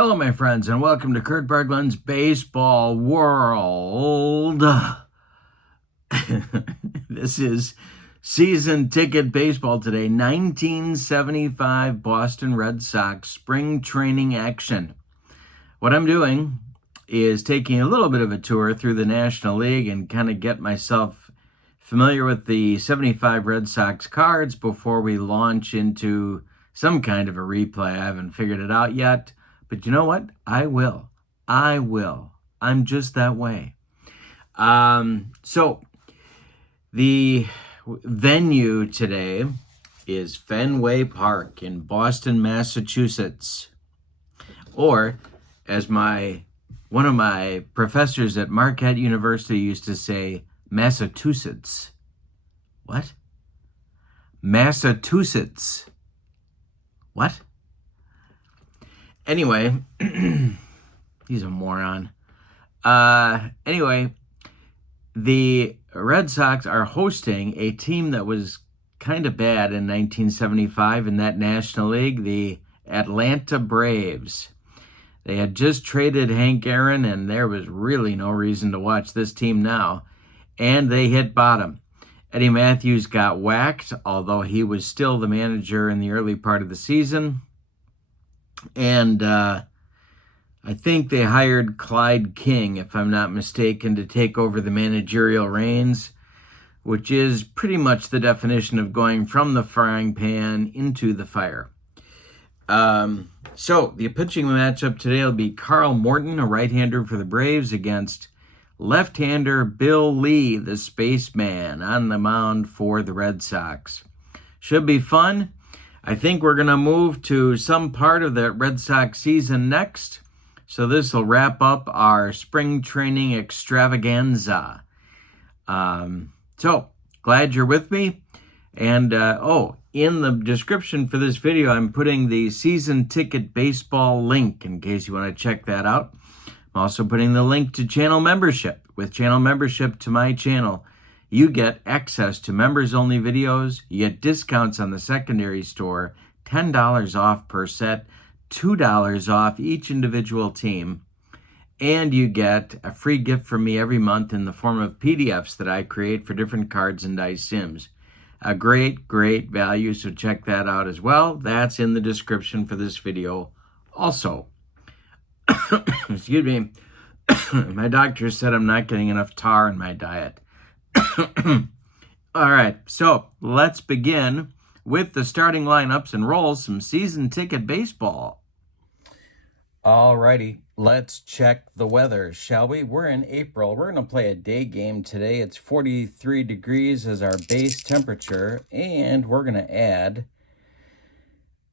Hello, my friends, and welcome to Kurt Berglund's Baseball World. This is season ticket baseball today, 1975 Boston Red Sox spring training action. What I'm doing is taking a little bit of a tour through the National League and kind of get myself familiar with the 75 Red Sox cards before we launch into some kind of a replay. I haven't figured it out yet. But you know what? I will. I'm just that way. So the venue today is Fenway Park in Boston, Massachusetts. Or, as one of my professors at Marquette University used to say, Massachusetts. What? Massachusetts. What? Anyway, he's a moron. Anyway, the Red Sox are hosting a team that was kind of bad in 1975 in that National League, the Atlanta Braves. They had just traded Hank Aaron, and there was really no reason to watch this team now. And they hit bottom. Eddie Matthews got whacked, although he was still the manager in the early part of the season. And I think they hired Clyde King, if I'm not mistaken, to take over the managerial reins, which is pretty much the definition of going from the frying pan into the fire. So the pitching matchup today will be Carl Morton, a right-hander for the Braves, against left-hander Bill Lee, the spaceman, on the mound for the Red Sox. Should be fun. I think we're going to move to some part of the Red Sox season next. So this will wrap up our spring training extravaganza. So glad you're with me. And, in the description for this video, I'm putting the season ticket baseball link in case you want to check that out. I'm also putting the link to channel membership. With channel membership to my channel, you get access to members-only videos, you get discounts on the secondary store, $10 off per set, $2 off each individual team, and you get a free gift from me every month in the form of PDFs that I create for different cards and dice sims. A great value, so check that out as well. That's in the description for this video also. Excuse me. My doctor said I'm not getting enough tar in my diet. All right, so let's begin with the starting lineups and roll some season ticket baseball. All righty, let's check the weather, shall we? We're in April. We're going to play a day game today. It's 43 degrees as our base temperature, and we're going to add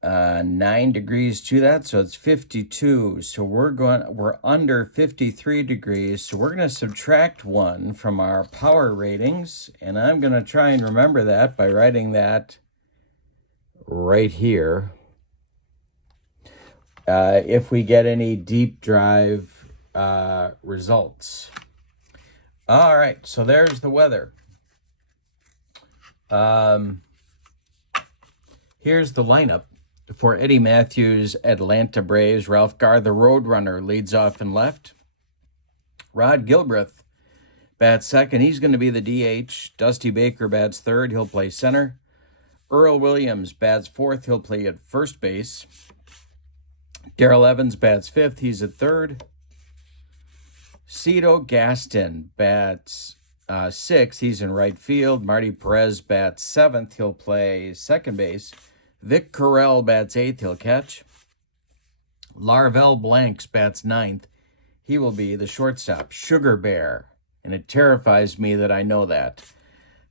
9 degrees to that, so it's 52. So we're under 53 degrees, so we're going to subtract 1 from our power ratings, and I'm going to try and remember that by writing that right here. If we get any deep drive results. All right, so there's the weather. Here's the lineup. For Eddie Matthews' Atlanta Braves, Ralph Garr, the Roadrunner, leads off in left. Rod Gilbreth bats second. He's going to be the DH. Dusty Baker bats third. He'll play center. Earl Williams bats fourth. He'll play at first base. Darrell Evans bats fifth. He's at third. Cito Gaston bats sixth. He's in right field. Marty Perez bats seventh. He'll play second base. Vic Carell bats eighth. He'll catch. Larvell Blanks bats ninth. He will be the shortstop. Sugar Bear. And it terrifies me that I know that.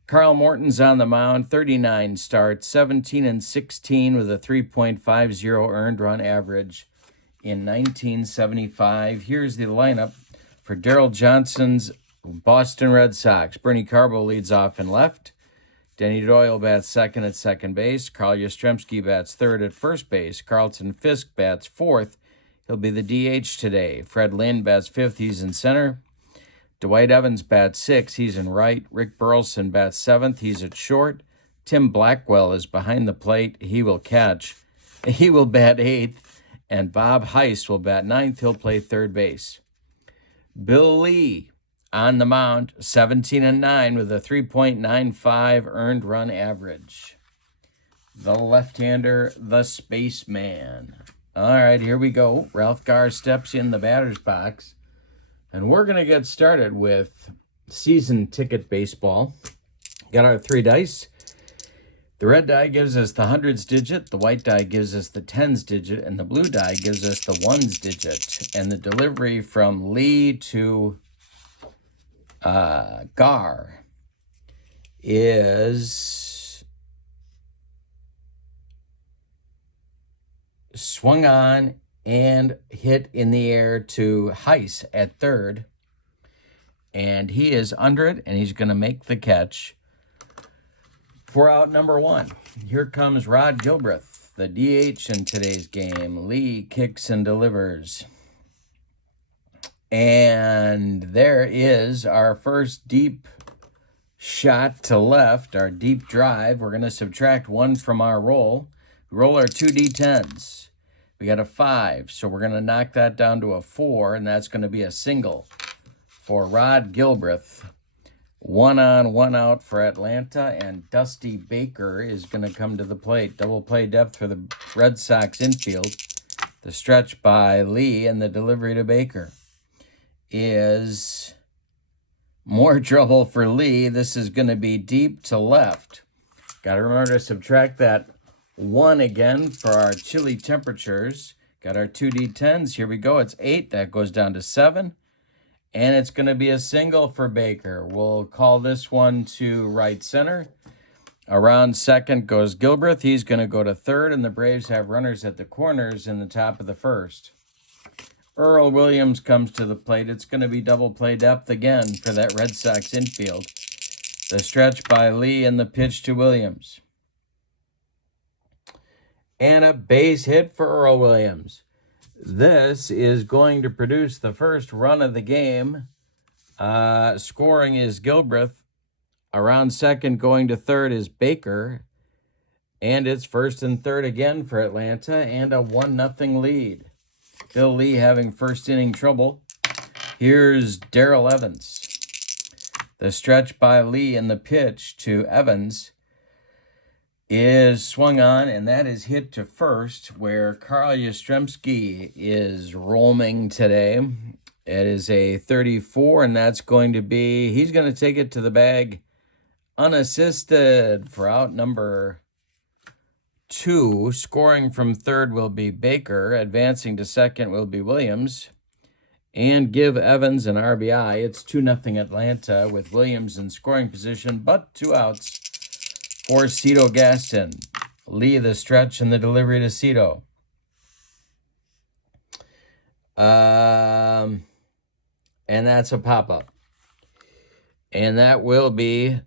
Carl Morton's on the mound. 39 starts. 17-16 with a 3.50 earned run average in 1975. Here's the lineup for Darrell Johnson's Boston Red Sox. Bernie Carbo leads off in left. Denny Doyle bats second at second base. Carl Yastrzemski bats third at first base. Carlton Fisk bats fourth. He'll be the DH today. Fred Lynn bats fifth. He's in center. Dwight Evans bats sixth. He's in right. Rick Burleson bats seventh. He's at short. Tim Blackwell is behind the plate. He will catch. He will bat eighth. And Bob Heist will bat ninth. He'll play third base. Bill Lee on the mound, 17-9 with a 3.95 earned run average. The left-hander, the spaceman. All right, here we go. Ralph Garr steps in the batter's box. And we're going to get started with season ticket baseball. Got our 3 dice. The red die gives us the hundreds digit, the white die gives us the tens digit, and the blue die gives us the ones digit. And the delivery from Lee to Garr is swung on and hit in the air to Heiss at third. And he is under it, and he's going to make the catch for out number 1. Here comes Rod Gilbreth, the DH in today's game. Lee kicks and delivers. And there is our first deep shot to left, our deep drive. We're going to subtract 1 from our roll. We roll our 2 D10s. We got a 5, so we're going to knock that down to a 4, and that's going to be a single for Rod Gilbreth. 1 on, 1 out for Atlanta, and Dusty Baker is going to come to the plate. Double play depth for the Red Sox infield. The stretch by Lee and the delivery to Baker is more trouble for Lee. This is going to be deep to left. Got to remember to subtract that 1 again for our chilly temperatures. Got our 2 D10s. Here we go. It's 8. That goes down to 7. And it's going to be a single for Baker. We'll call this one to right center. Around second goes Gilbreth. He's going to go to third, and the Braves have runners at the corners in the top of the first. Earl Williams comes to the plate. It's going to be double play depth again for that Red Sox infield. The stretch by Lee and the pitch to Williams. And a base hit for Earl Williams. This is going to produce the first run of the game. Scoring is Gilbreth. Around second, going to third is Baker. And it's first and third again for Atlanta, and a 1-0 lead. Bill Lee having first inning trouble. Here's Darrell Evans. The stretch by Lee and the pitch to Evans is swung on, and that is hit to first, where Carl Yastrzemski is roaming today. It is a 34, and that's going to be, he's going to take it to the bag unassisted for out number 2. Scoring from third will be Baker. Advancing to second will be Williams. And give Evans an RBI. It's 2-0 Atlanta with Williams in scoring position, but 2 outs for Cito Gaston. Lee the stretch and the delivery to Cito. And that's a pop-up. And that will be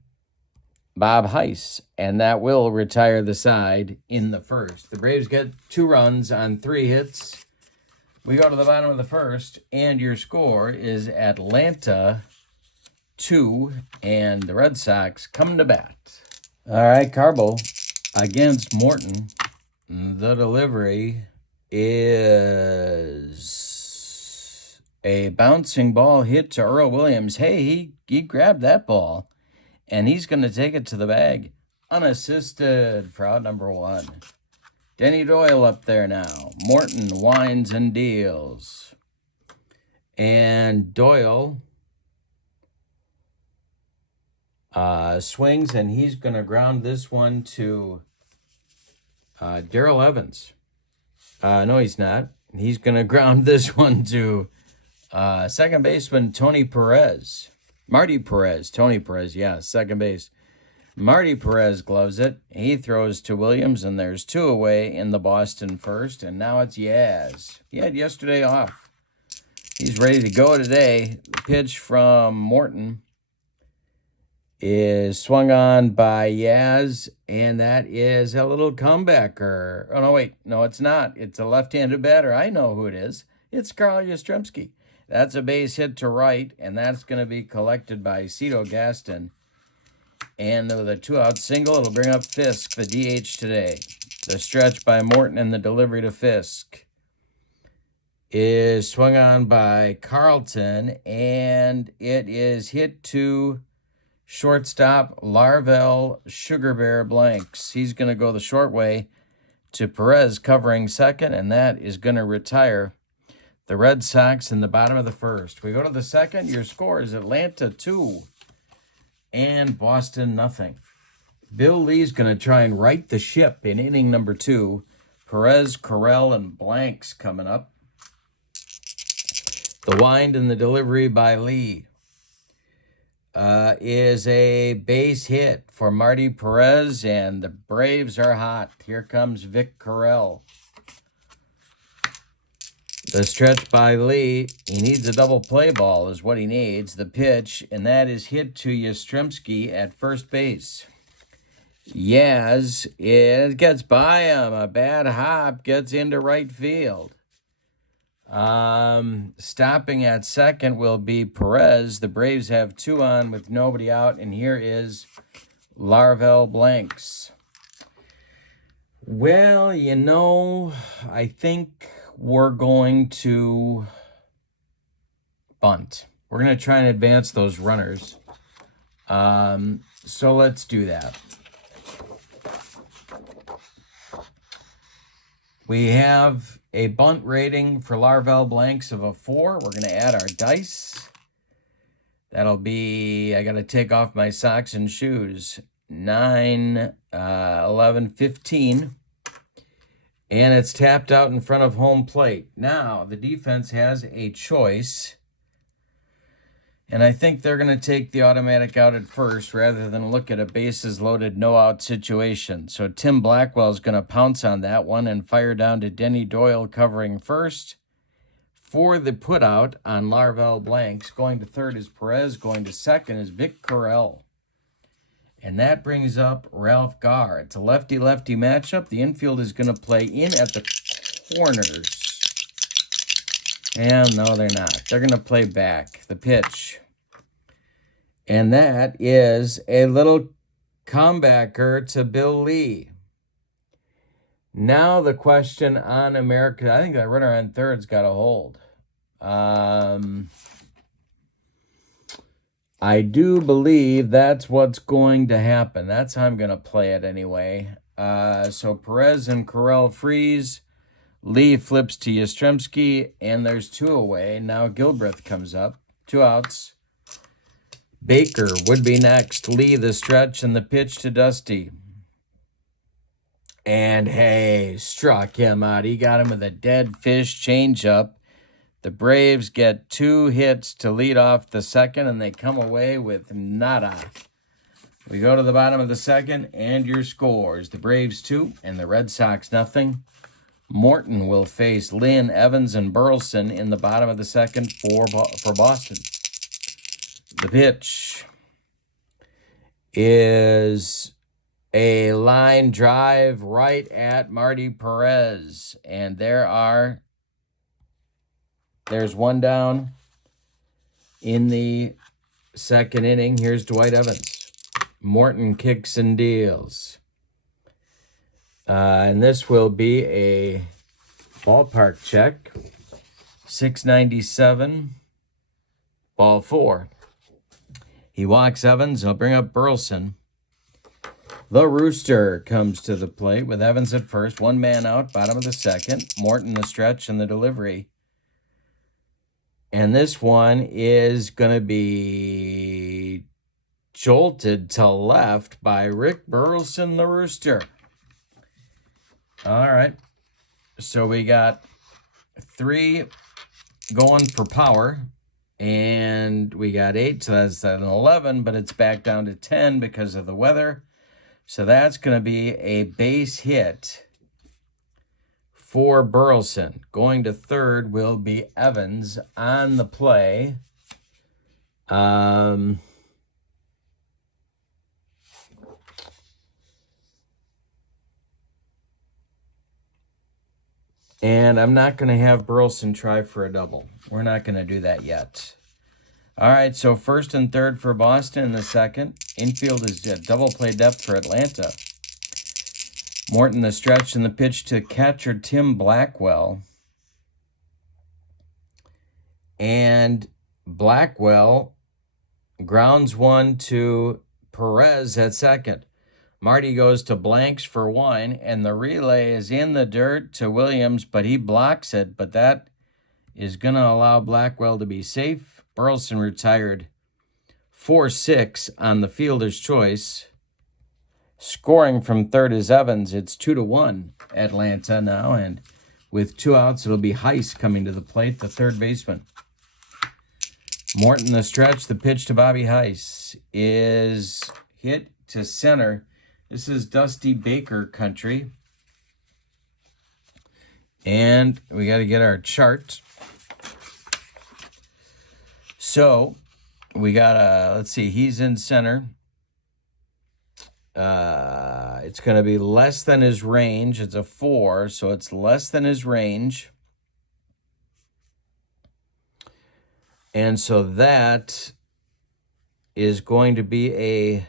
Bob Heiss. And that will retire the side in the first. The Braves get 2 runs on 3 hits. We go to the bottom of the first, and your score is Atlanta 2, and the Red Sox come to bat. All right, Carbo against Morton. The delivery is a bouncing ball hit to Earl Williams. Hey, he grabbed that ball, and he's going to take it to the bag unassisted for out number 1. Denny Doyle up there now. Morton winds and deals. And Doyle swings, and he's going to ground this one to Darrell Evans. No, he's not. He's going to ground this one to second baseman Tony Perez. Marty Perez. Tony Perez, yeah, second base. Marty Perez gloves it. He throws to Williams, and there's 2 away in the Boston first, and now it's Yaz. He had yesterday off. He's ready to go today. The pitch from Morton is swung on by Yaz, and that is a little comebacker. Oh, no, wait. No, it's not. It's a left-handed batter. I know who it is. It's Carl Yastrzemski. That's a base hit to right, and that's going to be collected by Cito Gaston. And with a 2-out single, it'll bring up Fisk, the DH today. The stretch by Morton and the delivery to Fisk. is swung on by Carlton, and it is hit to shortstop Larvell Sugar Bear Blanks. He's going to go the short way to Perez covering second, and that is going to retire the Red Sox in the bottom of the first. We go to the second. Your score is Atlanta 2 and Boston nothing. Bill Lee's going to try and right the ship in inning number 2. Perez, Correll, and Blanks coming up. The wind and the delivery by Lee is a base hit for Marty Perez, and the Braves are hot. Here comes Vic Correll. The stretch by Lee. He needs a double play ball is what he needs. The pitch, and that is hit to Yastrzemski at first base. Yaz, it gets by him. A bad hop gets into right field. Stopping at second will be Perez. The Braves have 2 on with nobody out, and here is Larvell Blanks. Well, you know, I think we're going to bunt. We're going to try and advance those runners. So let's do that. We have a bunt rating for Larvell Blanks of a 4. We're going to add our dice. That'll be, I got to take off my socks and shoes, 9, 11, 15. And it's tapped out in front of home plate. Now, the defense has a choice. And I think they're going to take the automatic out at first rather than look at a bases loaded no-out situation. So Tim Blackwell's going to pounce on that one and fire down to Denny Doyle covering first. For the putout on Larvell Blanks, going to third is Perez, going to second is Vic Correll. And that brings up Ralph Garr. It's a lefty-lefty matchup. The infield is going to play in at the corners. And no, they're not. They're going to play back. The pitch. And that is a little comebacker to Bill Lee. Now the question on America. I think that runner on third's got a hold. I do believe that's what's going to happen. That's how I'm going to play it anyway. So Perez and Correll freeze. Lee flips to Yastrzemski, and there's 2 away. Now Gilbreth comes up. 2 outs. Baker would be next. Lee the stretch and the pitch to Dusty. And hey, struck him out. He got him with a dead fish changeup. The Braves get 2 hits to lead off the second, and they come away with nada. We go to the bottom of the second, and your scores. The Braves 2 and the Red Sox nothing. Morton will face Lynn, Evans, and Burleson in the bottom of the second for Boston. The pitch is a line drive right at Marty Perez. And there's 1 down in the second inning. Here's Dwight Evans. Morton kicks and deals. And this will be a ballpark check. 697. Ball 4. He walks Evans. He'll bring up Burleson. The Rooster comes to the plate with Evans at first. 1 man out, bottom of the second. Morton the stretch and the delivery. And this one is going to be jolted to left by Rick Burleson, the Rooster. All right. So we got 3 going for power. And we got 8, so that's an 11, but it's back down to 10 because of the weather. So that's going to be a base hit for Burleson. Going to third will be Evans on the play. And I'm not going to have Burleson try for a double. We're not going to do that yet. All right, so first and third for Boston in the second. Infield is double play depth for Atlanta. Morton the stretch and the pitch to catcher Tim Blackwell. And Blackwell grounds one to Perez at second. Marty goes to blanks for one, and the relay is in the dirt to Williams, but he blocks it. But that is going to allow Blackwell to be safe. Burleson retired 4-6 on the fielder's choice. Scoring from third is Evans. It's 2-1 Atlanta now, and with 2 outs, it'll be Heiss coming to the plate, the third baseman. Morton the stretch. The pitch to Bobby Heiss is hit to center. This is Dusty Baker country. And we got to get our chart. So we got let's see, he's in center. It's going to be less than his range. It's a 4, so it's less than his range. And so that is going to be a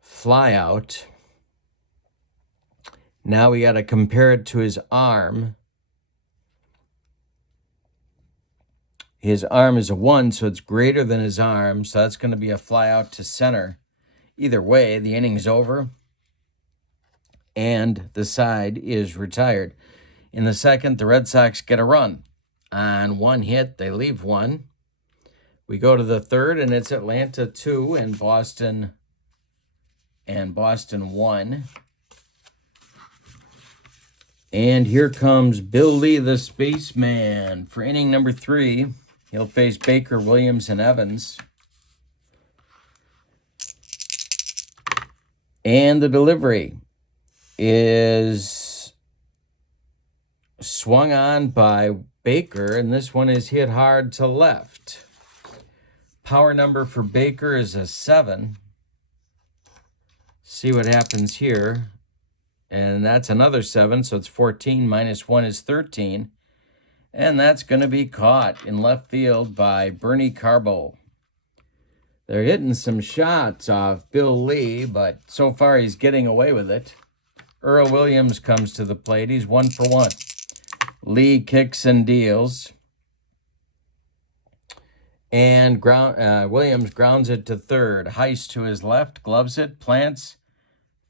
fly out. Now we got to compare it to his arm. His arm is a 1, so it's greater than his arm. So that's going to be a fly out to center. Either way, the inning's over. And the side is retired. In the second, the Red Sox get a run. On 1 hit, they leave 1. We go to the third, and it's Atlanta 2 and Boston 1. And here comes Bill Lee, the spaceman, for inning number 3. He'll face Baker, Williams, and Evans. And the delivery is swung on by Baker, and this one is hit hard to left. Power number for Baker is a 7. See what happens here. And that's another 7, so it's 14 minus 1 is 13. And that's going to be caught in left field by Bernie Carbo. They're hitting some shots off Bill Lee, but so far he's getting away with it. Earl Williams comes to the plate. He's 1 for 1. Lee kicks and deals. And Williams grounds it to third. Heiss to his left, gloves it, plants,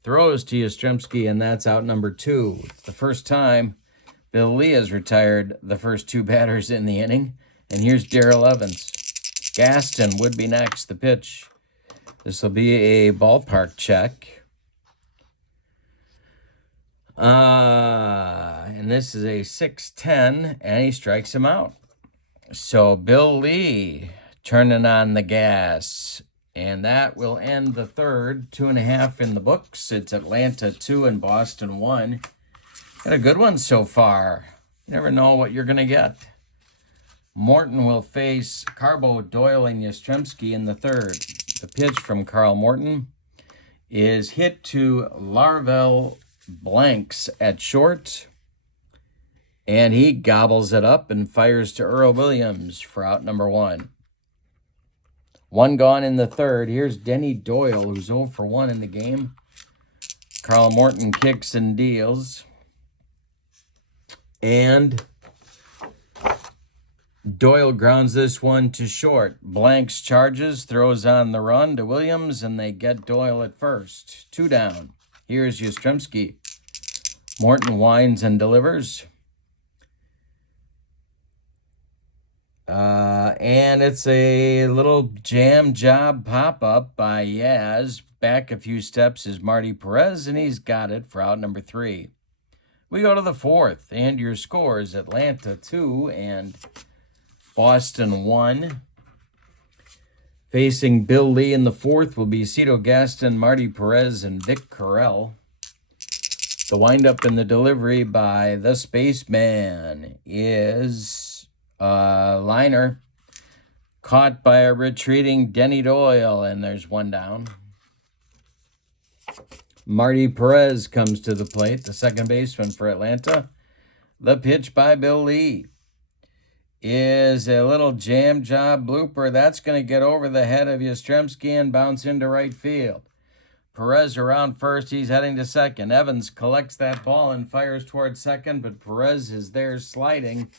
throws to Yastrzemski, and that's out number 2. It's the first time Bill Lee has retired the first 2 batters in the inning. And here's Darrell Evans. Gaston would be next. The pitch. This will be a ballpark check. And this is a 6-10, and he strikes him out. So Bill Lee turning on the gas. And that will end the third. 2.5 in the books. It's Atlanta 2 and Boston 1. Got a good one so far. You never know what you're going to get. Morton will face Carbo, Doyle, and Yastrzemski in the third. The pitch from Carl Morton is hit to Larvel Blanks at short. And he gobbles it up and fires to Earl Williams for out number 1. 1 gone in the third. Here's Denny Doyle, who's 0 for 1 in the game. Carl Morton kicks and deals. And Doyle grounds this one to short. Blanks charges, throws on the run to Williams, and they get Doyle at first. 2 down. Here's Yastrzemski. Morton winds and delivers. And it's a little jam job pop-up by Yaz. Back a few steps is Marty Perez, and he's got it for out number 3. We go to the fourth, and your scores, Atlanta 2 and Boston 1. Facing Bill Lee in the fourth will be Cito Gaston, Marty Perez, and Vic Carell. The windup and the delivery by the spaceman is a liner caught by a retreating Denny Doyle, and there's 1 down. Marty Perez comes to the plate, the second baseman for Atlanta. The pitch by Bill Lee is a little jam job blooper. That's going to get over the head of Yastrzemski and bounce into right field. Perez around first. He's heading to second. Evans collects that ball and fires towards second, but Perez is there sliding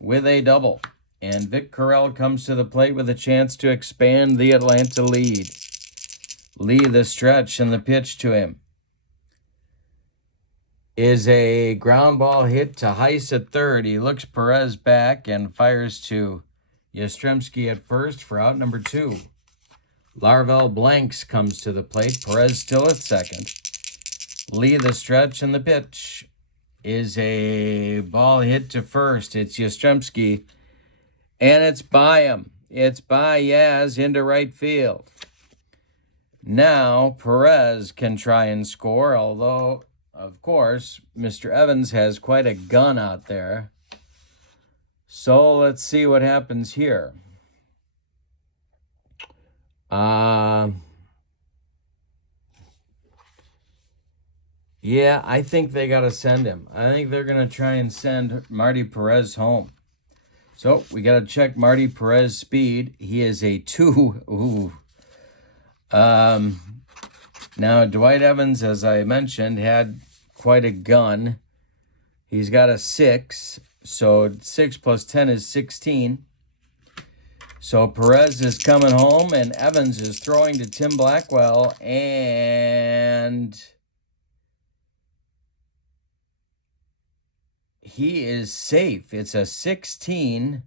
with a double. And Vic Carell comes to the plate with a chance to expand the Atlanta lead. Lee, the stretch, and the pitch to him is a ground ball hit to Heiss at third. He looks Perez back and fires to Yastrzemski at first for out number 2. Larvel Blanks comes to the plate. Perez still at second. Lee, the stretch, and the pitch is a ball hit to first. It's Yastrzemski, and it's by him. It's by Yaz into right field. Now Perez can try and score, although, of course, Mr. Evans has quite a gun out there. So let's see what happens here. Yeah, I think they got to send him. I think they're going to try and send Marty Perez home. So we got to check Marty Perez's speed. He is a 2. Ooh. Now, Dwight Evans, as I mentioned, had quite a gun. He's got a 6. So 6 plus 10 is 16. So Perez is coming home, and Evans is throwing to Tim Blackwell, and he is safe. It's a 16,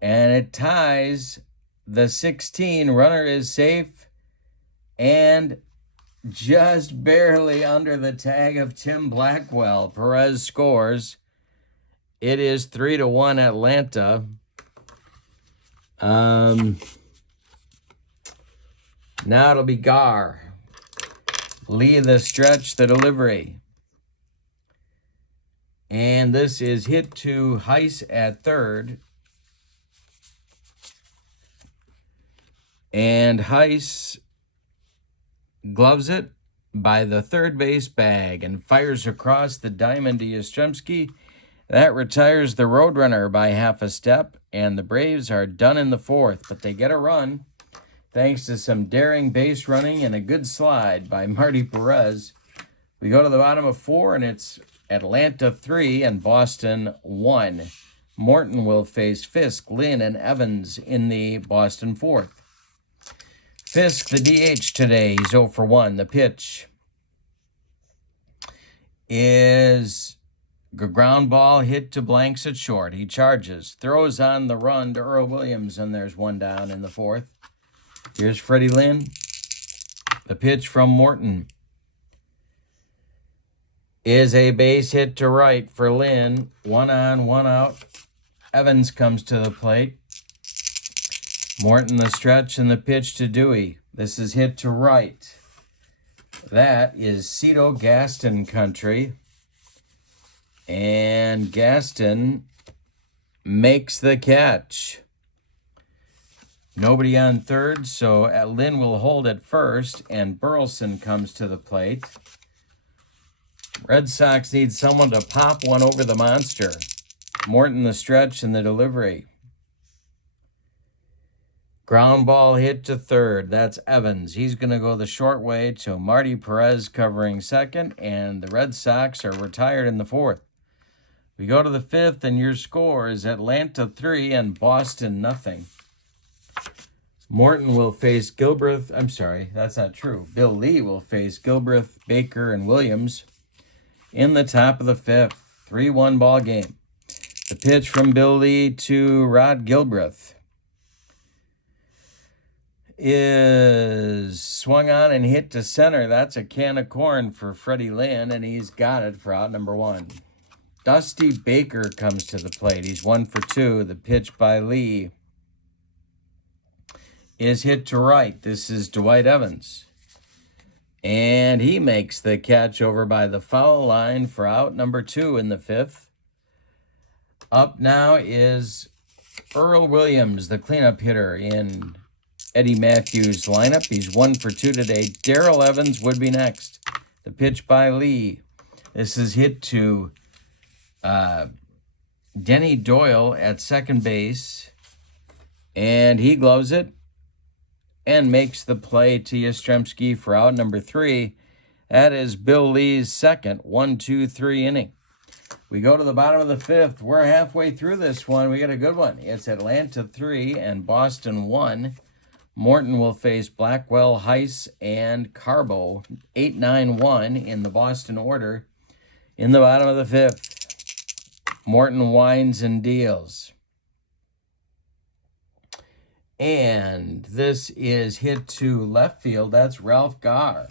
and it ties the 16. Runner is safe, and just barely under the tag of Tim Blackwell. Perez scores. It is 3-1 Atlanta. Now it'll be Gar. Lee, the stretch, the delivery. And this is hit to Heiss at third. And Heiss gloves it by the third base bag and fires across the diamond to Yastrzemski. That retires the Roadrunner by half a step, and the Braves are done in the fourth, but they get a run thanks to some daring base running and a good slide by Marty Perez. We go to the bottom of 4, and it's Atlanta 3 and Boston 1. Morton will face Fisk, Lynn, and Evans in the Boston fourth. Fisk, the DH today, he's 0 for 1. The pitch is a ground ball hit to Blanks at short. He charges, throws on the run to Earl Williams, and there's one down in the fourth. Here's Freddie Lynn. The pitch from Morton is a base hit to right for Lynn. 1 on, 1 out. Evans comes to the plate. Morton the stretch and the pitch to Dewey. This is hit to right. That is Cito Gaston country. And Gaston makes the catch. Nobody on third, so Lynn will hold at first, and Burleson comes to the plate. Red Sox need someone to pop one over the monster. Morton the stretch and the delivery. Ground ball hit to third. That's Evans. He's going to go the short way to Marty Perez covering second, and the Red Sox are retired in the fourth. We go to the fifth, and your score is Atlanta 3 and Boston 0. Morton will face Gilbreth. I'm sorry, that's not true. Bill Lee will face Gilbreth, Baker, and Williams in the top of the fifth. 3-1 ball game. The pitch from Bill Lee to Rod Gilbreth is swung on and hit to center. That's a can of corn for Freddie Lynn, and he's got it for out number 1. Dusty Baker comes to the plate. He's 1 for 2. The pitch by Lee is hit to right. This is Dwight Evans. And he makes the catch over by the foul line for out number 2 in the fifth. Up now is Earl Williams, the cleanup hitter in Eddie Matthews' lineup. He's 1 for 2 today. Darrell Evans would be next. The pitch by Lee. This is hit to Denny Doyle at second base, and he gloves it and makes the play to Yastrzemski for out number 3. That is Bill Lee's second 1-2-3 inning. We go to the bottom of the fifth. We're halfway through this one. We got a good one. It's Atlanta 3 and Boston 1. Morton will face Blackwell, Heiss, and Carbo. 8-9-1 in the Boston order. In the bottom of the fifth, Morton winds and deals. And this is hit to left field. That's Ralph Garr.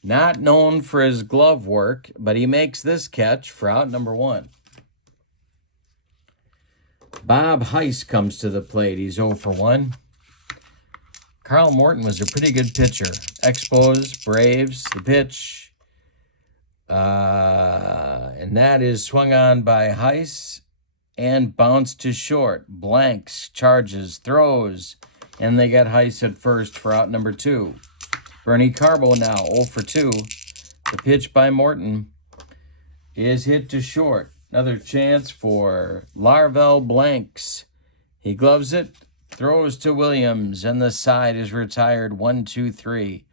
Not known for his glove work, but he makes this catch for out number 1. Bob Heiss comes to the plate. He's 0 for 1. Carl Morton was a pretty good pitcher. Expos, Braves, the pitch. And that is swung on by Heiss and bounced to short. Blanks, charges, throws, and they get Heiss at first for out number 2. Bernie Carbo now 0 for 2. The pitch by Morton is hit to short. Another chance for Larvell Blanks. He gloves it, throws to Williams, and the side is retired 1-2-3.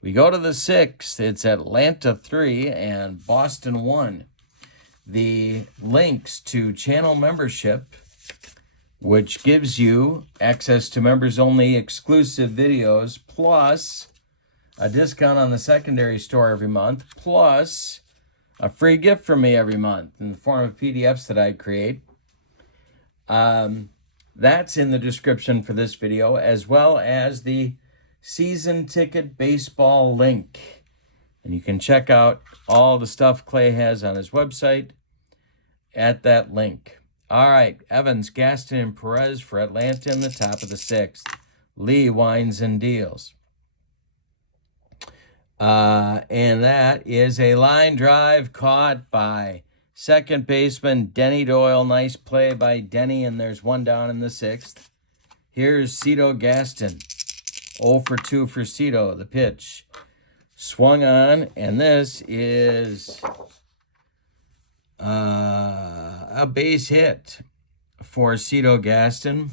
We go to the sixth. It's Atlanta 3 and Boston 1. The links to channel membership, which gives you access to members-only exclusive videos, plus a discount on the secondary store every month, plus a free gift from me every month in the form of PDFs that I create. That's in the description for this video, as well as the season ticket baseball link. And you can check out all the stuff Clay has on his website at that link. All right, Evans, Gaston, and Perez for Atlanta in the top of the sixth. Lee winds and deals. And that is a line drive caught by second baseman Denny Doyle. Nice play by Denny, and there's one down in the sixth. Here's Cito Gaston. 0 for 2 for Cito. The pitch swung on, and this is a base hit for Cito Gaston.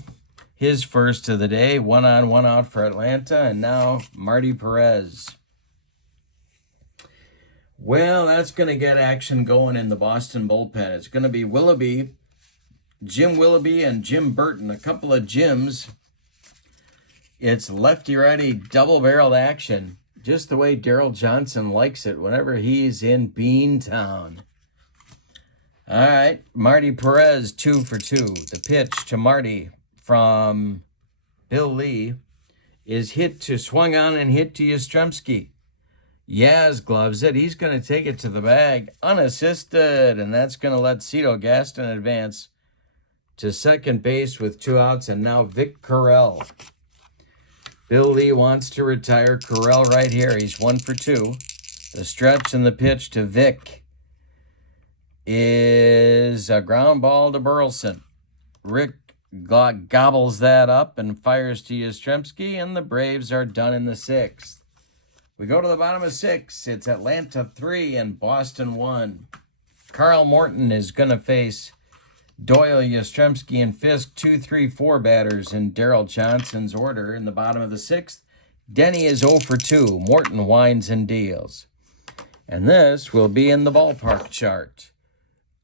His first of the day. 1 on, 1 out for Atlanta, and now Marty Perez. Well, that's going to get action going in the Boston bullpen. It's going to be Willoughby, Jim Willoughby, and Jim Burton. A couple of Jims. It's lefty-righty double-barreled action, just the way Daryl Johnson likes it whenever he's in Beantown. All right, Marty Perez, 2 for 2. The pitch to Marty from Bill Lee is swung on and hit to Yastrzemski. Yaz gloves it. He's going to take it to the bag unassisted, and that's going to let Cito Gaston advance to second base with 2 outs, and now Vic Correll. Bill Lee wants to retire Correll right here. He's 1 for 2. The stretch and the pitch to Vic is a ground ball to Burleson. Rick gobbles that up and fires to Yastrzemski, and the Braves are done in the sixth. We go to the bottom of 6. It's Atlanta 3 and Boston 1. Carl Morton is going to face Doyle, Yastrzemski, and Fisk, 2, 3, 4 batters in Daryl Johnson's order. In the bottom of the 6th, Denny is 0 for 2. Morton winds and deals. And this will be in the ballpark chart.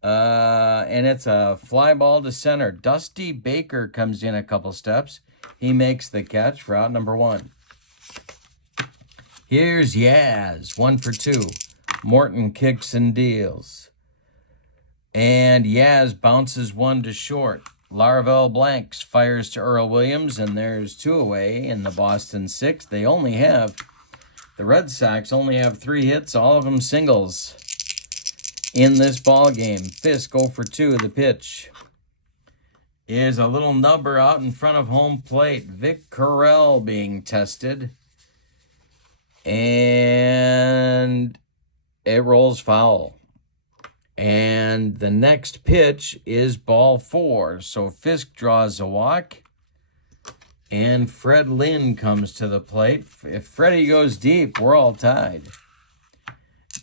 And it's a fly ball to center. Dusty Baker comes in a couple steps. He makes the catch for out number 1. Here's Yaz, 1 for 2. Morton kicks and deals. And Yaz bounces one to short. Larvell Blanks fires to Earl Williams, and there's 2 away in the Boston 6th. The Red Sox only have 3 hits, all of them singles in this ball game. Fisk 0 for 2. The pitch is a little nubber out in front of home plate. Vic Correll being tested. And it rolls foul. And the next pitch is ball 4. So Fisk draws a walk. And Fred Lynn comes to the plate. If Freddie goes deep, we're all tied.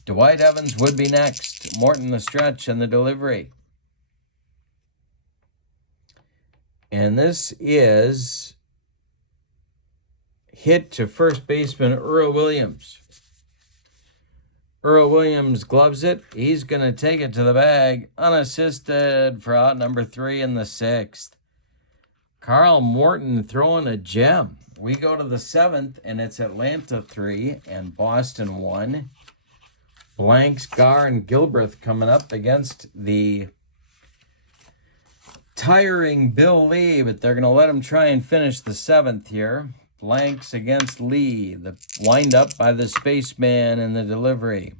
Dwight Evans would be next. Morton the stretch and the delivery. And this is hit to first baseman Earl Williams. Earl Williams gloves it. He's going to take it to the bag, unassisted for out number 3 in the 6th. Carl Morton throwing a gem. We go to the 7th, and it's Atlanta 3 and Boston 1. Blanks, Gar, and Gilbreth coming up against the tiring Bill Lee, but they're going to let him try and finish the 7th here. Blanks against Lee. The wind up by the spaceman in the delivery.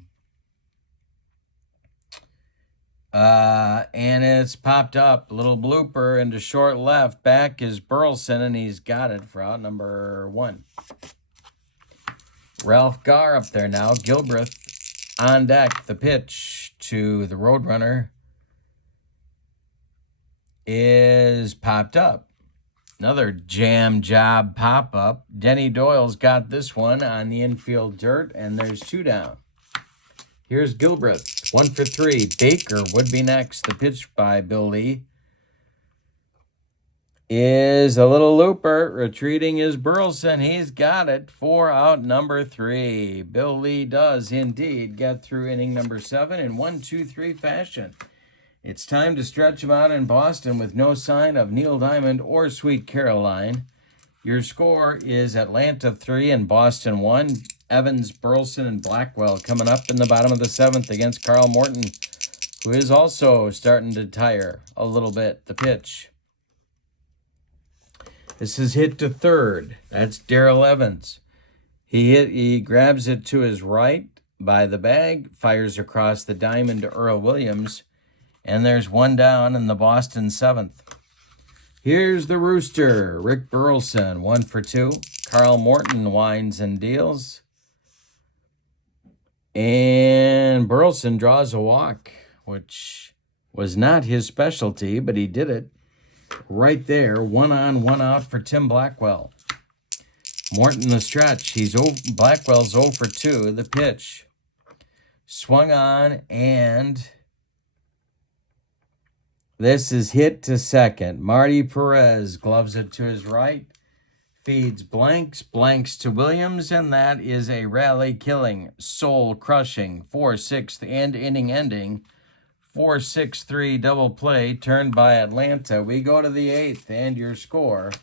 And it's popped up. A little blooper into short left. Back is Burleson, and he's got it for out number 1. Ralph Gar up there now. Gilbreth on deck. The pitch to the Roadrunner is popped up. Another jam job pop-up. Denny Doyle's got this one on the infield dirt, and there's 2 down. Here's Gilbreth, 1 for 3. Baker would be next. The pitch by Bill Lee is a little looper. Retreating is Burleson. He's got it for out number 3. Bill Lee does indeed get through inning number 7 in 1-2-3 fashion. It's time to stretch him out in Boston with no sign of Neil Diamond or Sweet Caroline. Your score is Atlanta 3 and Boston 1. Evans, Burleson, and Blackwell coming up in the bottom of the 7th against Carl Morton, who is also starting to tire a little bit. The pitch. This is hit to third. That's Darrell Evans. He grabs it to his right by the bag, fires across the diamond to Earl Williams, and there's 1 down in the Boston 7th. Here's the Rooster, Rick Burleson, 1 for 2. Carl Morton winds and deals. And Burleson draws a walk, which was not his specialty, but he did it right there. 1 on, 1 out for Tim Blackwell. Morton the stretch. Blackwell's 0 for 2. The pitch. Swung on, and this is hit to second. Marty Perez gloves it to his right. Feeds blanks to Williams, and that is a rally-killing, soul-crushing 4-6th and inning-ending 4-6-3 double play turned by Atlanta. We go to the 8th, and your score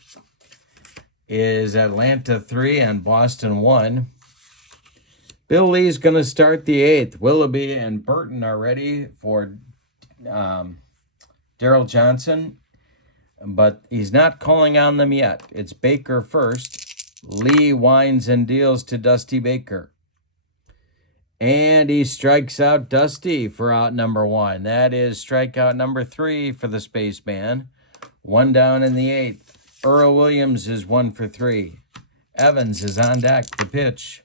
is Atlanta 3 and Boston 1. Bill Lee's going to start the 8th. Willoughby and Burton are ready for Darrell Johnson, but he's not calling on them yet. It's Baker first. Lee winds and deals to Dusty Baker. And he strikes out Dusty for out number 1. That is strikeout number 3 for the spaceman. 1 down in the 8th. Earl Williams is 1 for 3. Evans is on deck. The pitch.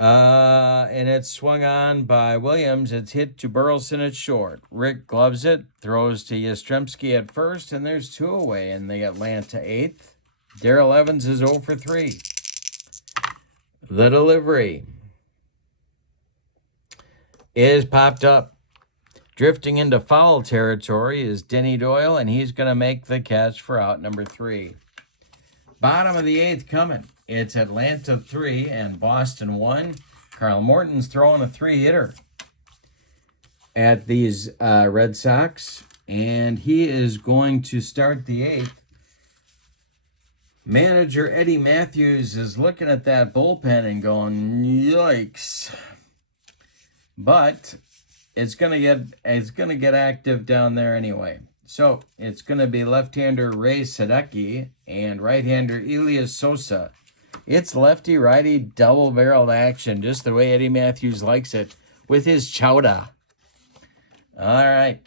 And it's swung on by Williams. It's hit to Burleson at short. Rick gloves it, throws to Yastrzemski at first, and there's 2 away in the Atlanta 8th. Darrell Evans is 0 for 3. The delivery is popped up. Drifting into foul territory is Denny Doyle, and he's going to make the catch for out number 3. Bottom of the 8th coming. It's Atlanta 3 and Boston 1. Carl Morton's throwing a 3-hitter at these Red Sox, and he is going to start the 8th. Manager Eddie Matthews is looking at that bullpen and going, yikes. But it's gonna get active down there anyway. So it's gonna be left-hander Ray Sadecki and right-hander Elias Sosa. It's lefty-righty double-barreled action, just the way Eddie Matthews likes it, with his chowder. All right,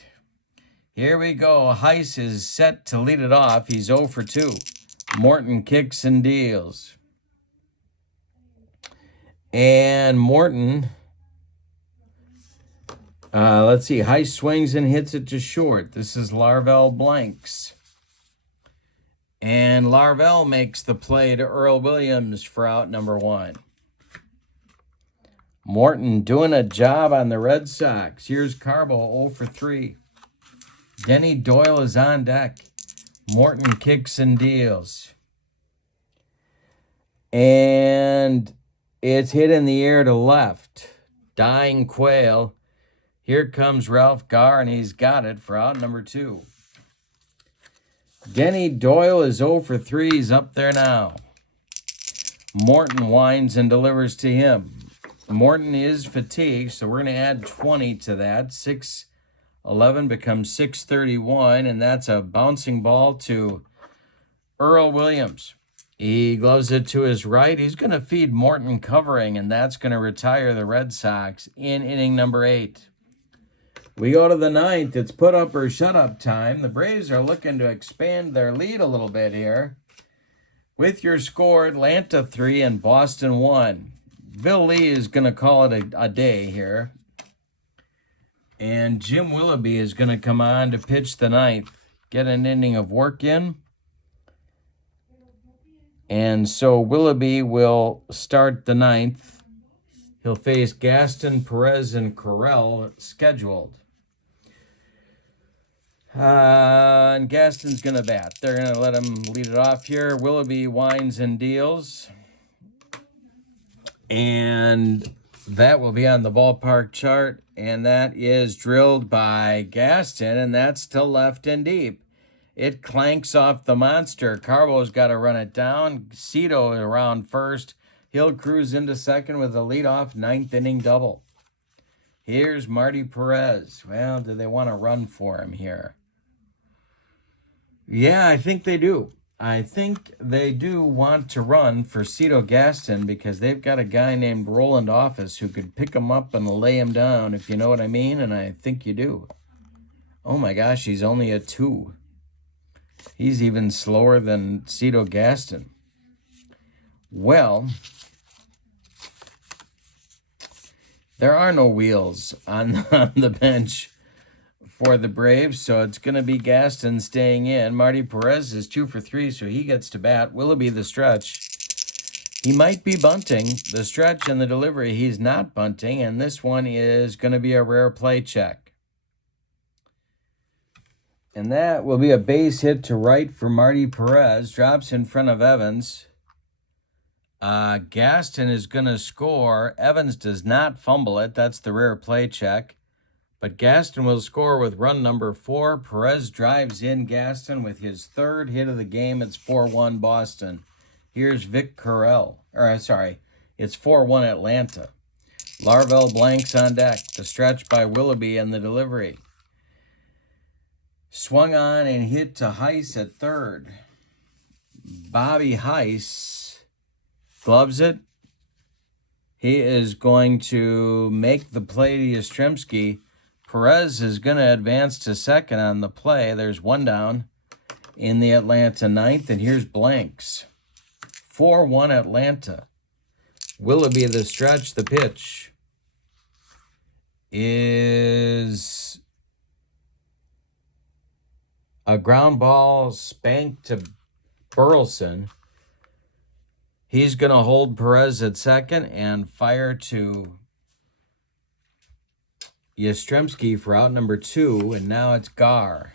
here we go. Heiss is set to lead it off. He's 0 for 2. Morton kicks and deals. And Morton, let's see, Heiss swings and hits it to short. This is Larvell Blanks. And Larvell makes the play to Earl Williams for out number 1. Morton doing a job on the Red Sox. Here's Carbo, 0 for 3. Denny Doyle is on deck. Morton kicks and deals. And It's hit in the air to left. Dying Quail. Here comes Ralph Garr, and he's got it for out number 2. Denny Doyle is 0 for 3. He's up there now. Morton winds and delivers to him. Morton is fatigued, so we're going to add 20 to that. 611 becomes 631, and that's a bouncing ball to Earl Williams. He gloves it to his right. He's going to feed Morton covering, and that's going to retire the Red Sox in inning number 8. We go to the 9th. It's put up or shut up time. The Braves are looking to expand their lead a little bit here. With your score, Atlanta 3 and Boston 1. Bill Lee is going to call it a day here. And Jim Willoughby is going to come on to pitch the 9th. Get an inning of work in. And so Willoughby will start the 9th. He'll face Gaston, Perez, and Correll scheduled. And Gaston's going to bat. They're going to let him lead it off here. Willoughby winds and deals. And that will be on the ballpark chart. And that is drilled by Gaston, and that's to left and deep. It clanks off the monster. Carbo's got to run it down. Cito around first. He'll cruise into second with a leadoff 9th inning double. Here's Marty Perez. Well, do they want to run for him here? Yeah, I think they do. I think they do want to run for Cito Gaston because they've got a guy named Roland Office who could pick him up and lay him down, if you know what I mean, and I think you do. Oh my gosh, he's only a 2. He's even slower than Cito Gaston. Well, there are no wheels on the bench for the Braves, so it's going to be Gaston staying in. Marty Perez is 2 for 3, so he gets to bat. Willoughby the stretch. He might be bunting. The stretch and the delivery, he's not bunting, and this one is going to be a rare play check. And that will be a base hit to right for Marty Perez. Drops in front of Evans. Gaston is going to score. Evans does not fumble it. That's the rare play check. But Gaston will score with run number 4. Perez drives in Gaston with his 3rd hit of the game. It's 4-1 Boston. Here's Vic Correll. It's 4-1 Atlanta. Larvell blanks on deck. The stretch by Willoughby and the delivery. Swung on and hit to Heiss at 3rd. Bobby Heiss gloves it. He is going to make the play to Yastrzemski. Perez is going to advance to second on the play. There's one down in the Atlanta 9th, and here's blanks. 4-1 Atlanta. Willoughby the stretch. The pitch is a ground ball spanked to Burleson. He's going to hold Perez at second and fire to Yastrzemski for out number 2, and now it's Garr.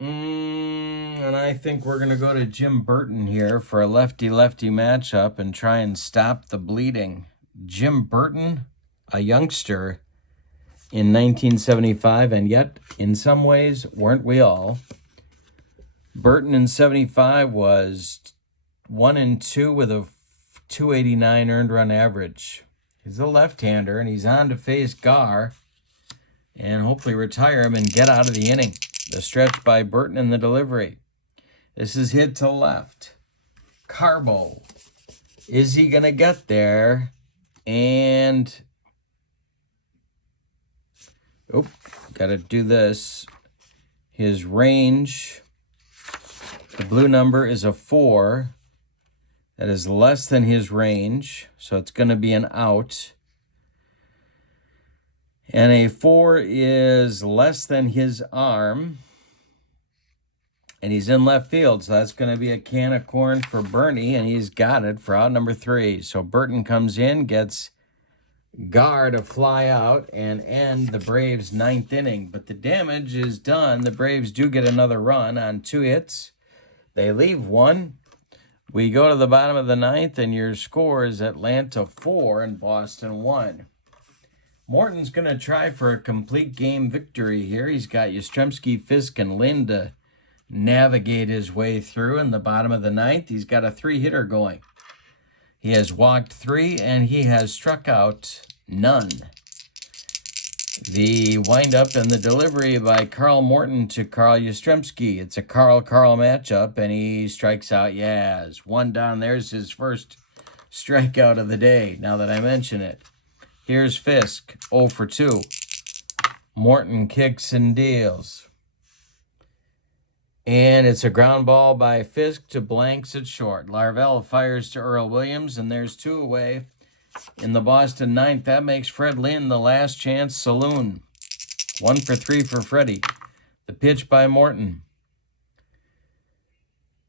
And I think we're going to go to Jim Burton here for a lefty-lefty matchup and try and stop the bleeding. Jim Burton, a youngster in 1975, and yet, in some ways, weren't we all? Burton in 75 was 1-2 with a 289 earned run average. He's a left-hander, and he's on to face Garr and hopefully retire him and get out of the inning. The stretch by Burton in the delivery. This is hit to left. Carbo. Is he going to get there? And got to do this. His range, the blue number is a 4. That is less than his range, so it's going to be an out. And a 4 is less than his arm. And he's in left field, so that's going to be a can of corn for Bernie, and he's got it for out number 3. So Burton comes in, gets Garr to fly out and end the Braves' 9th inning. But the damage is done. The Braves do get another run on 2 hits. They leave one We go to the bottom of the ninth, and your score is Atlanta 4 and Boston 1. Morton's going to try for a complete game victory here. He's got Yastrzemski, Fisk, and Lynn to navigate his way through in the bottom of the ninth. He's got a 3-hitter going. He has walked 3, and he has struck out none. The windup and the delivery by Carl Morton to Carl Yastrzemski. It's a Carl-Carl matchup, and he strikes out Yaz. 1 down. There's his first strikeout of the day, now that I mention it. Here's Fisk, 0 for 2. Morton kicks and deals. And it's a ground ball by Fisk to Blanks at short. Larvell fires to Earl Williams, and there's 2 away. In the Boston ninth, that makes Fred Lynn the last chance saloon. 1 for 3 for Freddie. The pitch by Morton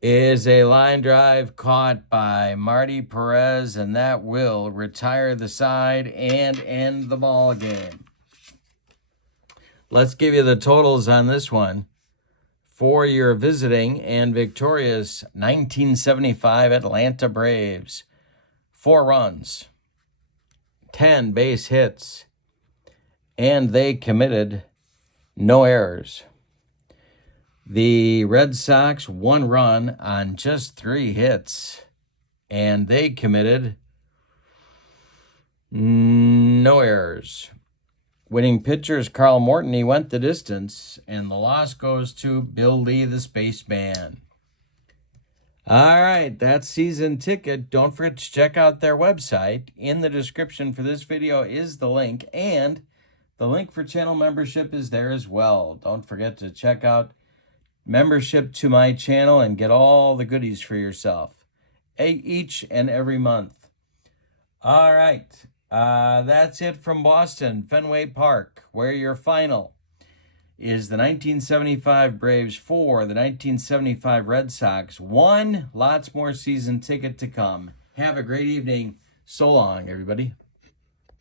is a line drive caught by Marty Perez, and that will retire the side and end the ball game. Let's give you the totals on this one. For your visiting and victorious 1975 Atlanta Braves. 4 runs. 10 base hits, and they committed no errors. The Red Sox 1 run on just 3 hits, and they committed no errors. Winning pitcher is Carl Morton. He went the distance, and the loss goes to Bill Lee, the spaceman. All right, that's Season Ticket. Don't forget to check out their website. In the description for this video is the link, and the link for channel membership is there as well. Don't forget to check out membership to my channel and get all the goodies for yourself each and every month. All right, that's it from Boston, Fenway Park, where your final is the 1975 Braves 4, the 1975 Red Sox 1. Lots more Season Ticket to come. Have a great evening. So long, everybody.